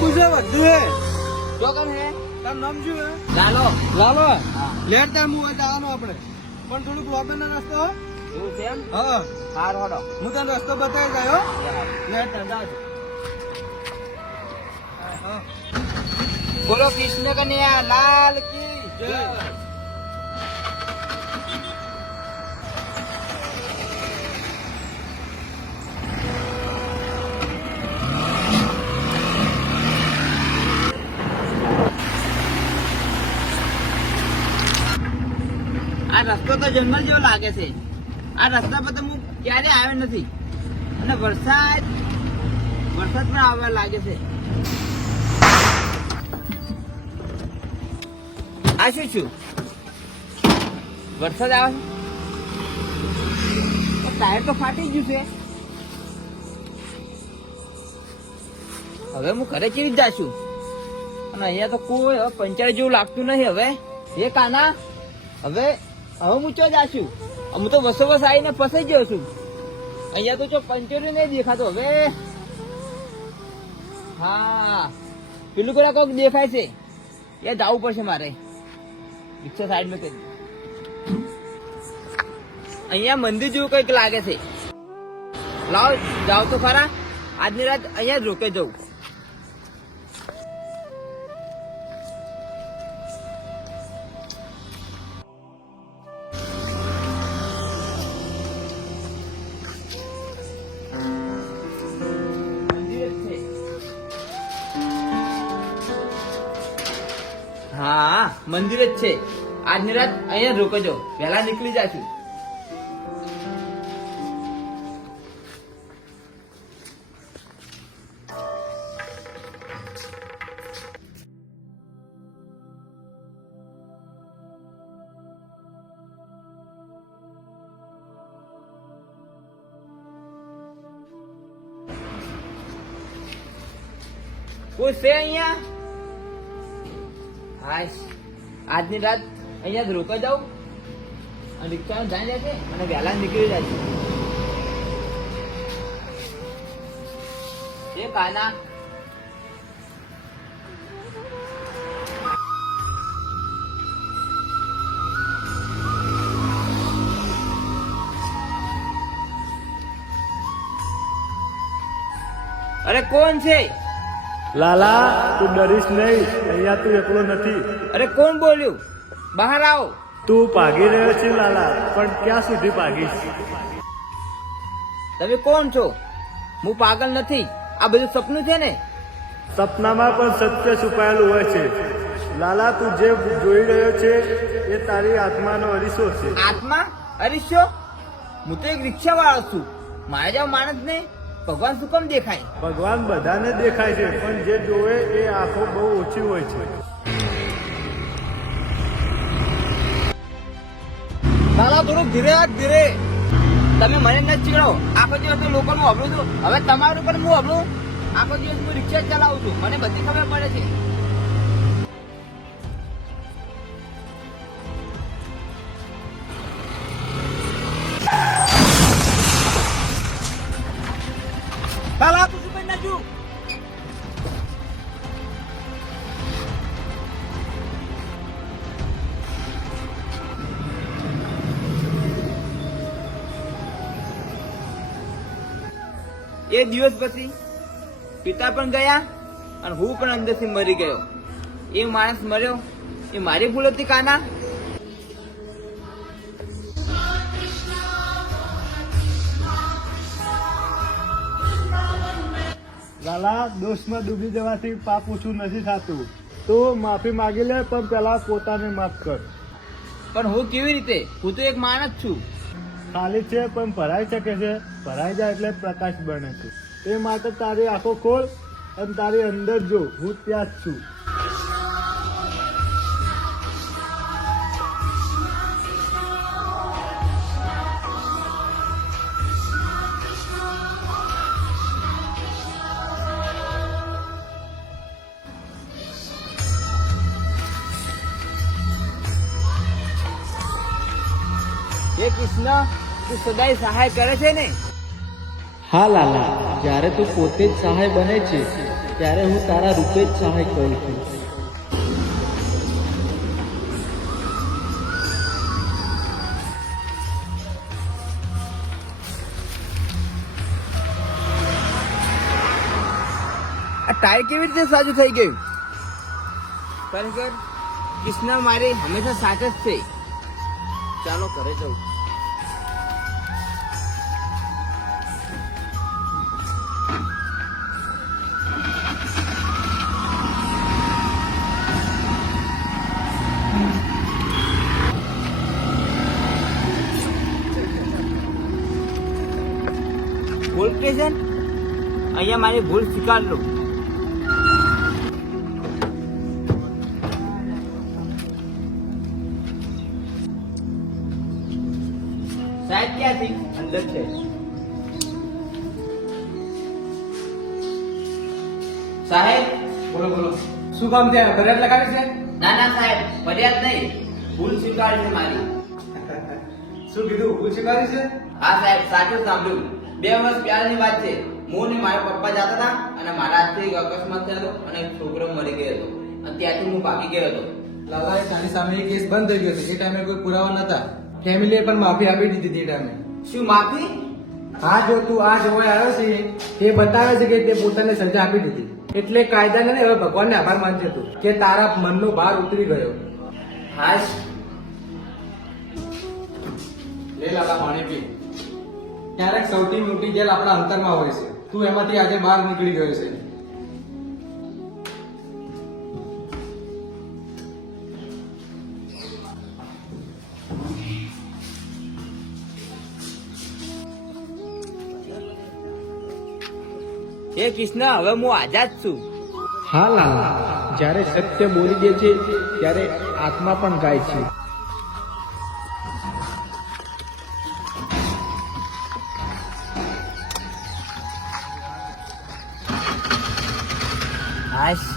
પૂછે બધું હે જો કન હે તાર નામ શું હે? લાલો લાલો હા. લેટ ટાઈમ હું જવાનો આપણે પણ થોડુંક પ્રોબ્લેમ નો રસ્તો હે? એવું છે એમ હા હાર હોડો હું તને રસ્તો બતાવી જાય હો લેટ ટાઈમ જાજો હા બોલો કૃષ્ણ કન્યા લાલ કી જય. આ રસ્તો તો જંગલ જેવો લાગે છે આ રસ્તા પર તો હું ક્યારે આવ્યો નથી અને વરસાદ પણ આવવા લાગે છે આ શું છું વરસાદ આવે છે ટાયર તો ફાટી ગયું છે હવે હું ઘરે કેવી જ જાશું અને અહીંયા તો કોઈ હવે પંચર જેવું લાગતું નહીં હવે એ કાના હવે હું ચો જાશું હું તો બસો બસ આવીને ફસાઈ ગયો છું અહીંયા તો જો પંચર નહીં દેખાતો હવે હા પેલું પેલા કોઈક દેખાય છે એ જવું પડશે મારે રિક્ષા સાઈડમાં કરી અહીંયા મંદિર જેવું કંઈક લાગે છે લાવ જાવ તો ખરા આજની રાત અહીંયા જ રોકે જવું મંદિર જ છે. હા મંદિર જ છે આજની રાત અહીંયા જ રોકજો વહેલા નીકળી જાશું કોઈ છે અહીંયા હાશ આજની રાત અહીંયા જ રોકાઈ જાઉં અને રિક્ષામાં જાય જશે અને વહેલા નીકળી જાય એ કાના અરે કોણ છે લાલા તું ડરીશ નહીં, અહીંયા તું એકલો નથી. અરે કોણ બોલ્યું બહાર આવો તું ભાગી રહ્યો છે લાલા, પણ ક્યાં સુધી ભાગીશ? તમે કોણ છો? હું પાગલ નથી, આ બધું સપનું છે ને? સપનામાં પણ સત્ય છુપાયેલું હોય છે લાલા. તું જે જોઈ રહ્યો છે એ તારી આત્માનો અરીસો છે. આત્મા અરીસો? હું તો એક રિક્ષા વાળો છું, મારા જેવો માણસ ને ભગવાન શું કેમ દેખાય? ભગવાન બધાને દેખાય છે, પણ જે જોવે એ આંખો બહુ ઓછી હોય છે. લાલા થોડુંક ધીરે ધીરે, તમે મને ન ચીડો. આખો દિવસ તો લોકોનું હબળું છું, હવે તમારું પણ હું હબળું. આખો દિવસ હું રિક્ષા જ ચલાવું છું, મને બધી ખબર પડે છે. લાલા તું શું કરી નાખ્યું? એ દિવસ પછી પિતા પણ ગયા અને હું પણ અંદરથી મરી ગયો. એ માણસ મર્યો એ મારી ભૂલ હતી કાના? લાલા દોષમાં ડૂબી જવાથી પાપ ઓછું નથી થતું. તો માફી માંગી લે, પણ પેલા પોતાને માફ કર. પણ હું કેવી રીતે? હું તો એક માણસ છું. ખાલી છે પણ ભરાઈ શકે છે. ભરાઈ જાય એટલે પ્રકાશ બને છે. એ માટે તારી આંખો ખોલ અને તારી અંદર જો, હું ત્યાં જ છું. હે કૃષ્ણ, તું સદાય સહાય કરે છે ને? હા લાલા, જ્યારે તું પોતે જ સહાય બને છે ત્યારે હું તારા રૂપે જ સહાય કરું છું. આ ટાયર કેવી રીતે સાજું થઈ ગયું? ખરેખર કૃષ્ણ મારી હંમેશા સાચ જ છે. ચાલો ઘરે જવું. ભૂલ સ્ટેશન, અહીંયા મારી ભૂલ સ્વીકાર લો. સાહેબ ક્યાંથી? અંદર છે. સાહેબ બોલો બોલો, શું કામ છે? ફરિયાદ લગાવી છે? ના ના સાહેબ, ફરિયાદ નહીં, ભૂલ સ્વીકારી છે મારી. શું કીધું? ભૂલ સ્વીકારી છે? હા સાહેબ, સાચું સાંભળ્યું. 2 વર્ષ પહેલાની વાત છે. હું ને મારા પપ્પા જતા હતા અને મારા હાથથી એક અકસ્માત થયો અને એક છોકરો મરી ગયો હતો અને ત્યાંથી હું ભાગી ગયો હતો. લાલા, એ તારી સામે એક કેસ બંધ થઈ ગયો છે. એ ટાઈમે કોઈ પુરાવા નતા. ફેમિલીએ પણ માફી આપી દીધી હતી એ ટાઈમે. શું માફી? હા, જો તું આ જોવા આવ્યો છે એ બતાવે છે કે તે પોતાને સજા આપી દીધી. એટલે કાયદાને નહીં, હવે ભગવાનને આભાર માનજે તું કે તારા મનનો ભાર ઉતરી ગયો. હાશ. લે લાલા, પાણી પી. ક્યારેક સૌથી મોટી જેલ આપણા અંતરમાં હોય છે. તું એમાંથી આજે બહાર નીકળી ગયો છે. હે કૃષ્ણ, હવે હું આઝાદ છું. હા લાલા, જ્યારે સત્ય બોલી દે છે ત્યારે આત્મા પણ ગાય છે. હાશ.